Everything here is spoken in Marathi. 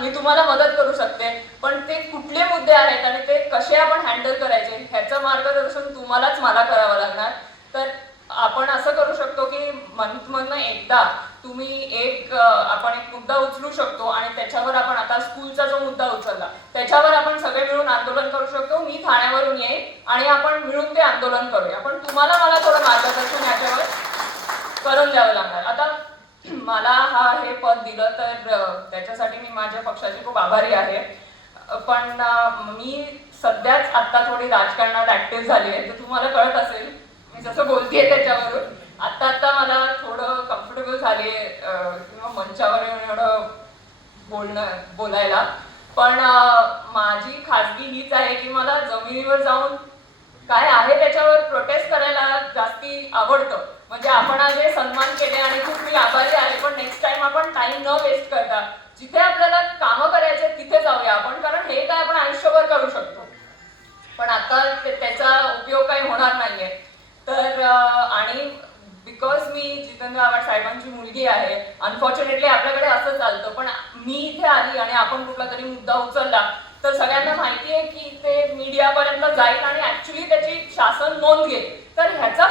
मी तुम्हाला मदत करू शकते, पण ते कुठले मुद्दे आहेत आणि ते कसे आपण हँडल करायचे ह्याचं मार्गदर्शन तुम्हालाच मला करावं लागणार. तर आपण असं करू शकतो की मंथमधनं एकदा तुम्ही आपण एक मुद्दा उचलू शकतो आणि त्याच्यावर आपण आता स्कूलचा जो मुद्दा उचलला त्याच्यावर आपण सगळे मिळून आंदोलन करू शकतो. मी ठाण्यावरून येईन आणि आपण मिळून ते आंदोलन करूया. पण तुम्हाला मला थोडं मार्गदर्शन याच्यावर करून द्यावं लागणार. आता मला हे पद दिलं तर त्याच्यासाठी मी माझ्या पक्षाची खूप आभारी आहे. पण मी सध्याच आता थोडी राजकारणात ऍक्टिव्ह झाली आहे, तर तुम्हाला कळत असेल मी जसं बोलतेय त्याच्यावरून आता मला थोडं कम्फर्टेबल झाले किंवा मंचावर येऊन एवढं बोलायला. पण माझी खाजगी हीच आहे की मला जमिनीवर जाऊन काय आहे त्याच्यावर प्रोटेस्ट करायला जास्ती आवडतं. म्हणजे आपण आज हे सन्मान केले आणि खूप मी आभारी आहे, पण नेक्स्ट टाइम आपण टाइम न वेस्ट करता जिथे आपल्याला कामं करायचे तिथे जाऊया आपण, कारण हे काय आपण आयुष्यभर करू शकतो. पण आता त्याचा उपयोग काही होणार नाहीये. तर आणि बिकॉज मी जितेंद्र आव्हाड साहेबांची मुलगी आहे, अनफॉर्च्युनेटली आपल्याकडे असं चालतं. पण मी इथे आली आणि आपण कुठला तरी मुद्दा उचलला तर सगळ्यांना माहिती आहे की ते मीडियापर्यंत जाईल आणि ऍक्च्युली त्याची शासन नोंद घेईल. तर ह्याचा